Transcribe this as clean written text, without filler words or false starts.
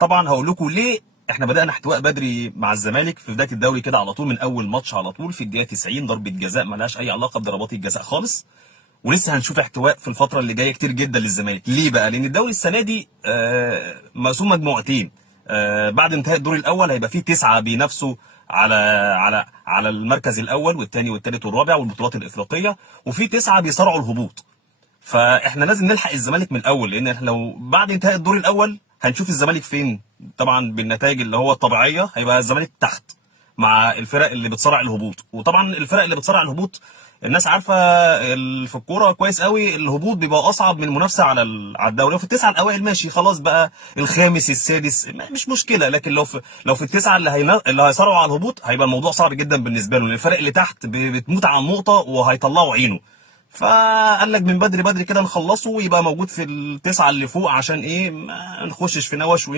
طبعا هقول لكم ليه احنا بدأنا احتواء بدري مع الزمالك في بداية الدوري كده على طول، من اول ماتش على طول في الدقيقة 90 ضربة جزاء ملهاش اي علاقة بضربات الجزاء خالص. ولسه هنشوف احتواء في الفترة اللي جاية كتير جدا للزمالك. ليه بقى؟ لان الدوري السنة دي مقسوم مجموعتين. بعد انتهاء الدور الاول هيبقى فيه 9 بينافسوا على على المركز الاول والثاني والثالث والرابع والبطولات الافريقيه، وفي 9 بيصارعوا الهبوط. فاحنا لازم نلحق الزمالك من الاول، لان احنا لو بعد انتهاء الدور الاول هنشوف الزمالك فين. طبعا بالنتائج اللي هو الطبيعيه هيبقى الزمالك تحت مع الفرق اللي بتصارع الهبوط. وطبعا الفرق اللي بتصارع الهبوط الناس عارفه في الكوره كويس قوي، الهبوط بيبقى اصعب من المنافسه على على الدوري. وفي التسعه الاوائل ماشي خلاص، بقى الخامس السادس مش مشكله، لكن لو في التسعه اللي هيصارعوا على الهبوط هيبقى الموضوع صعب جدا بالنسبه لهم. الفرق اللي تحت بتموت على النقطه وهيطلعوا عينه. فقال لك من بدري بدري كده نخلصه ويبقى موجود في التسعه اللي فوق، عشان ايه ما نخشش في نوش.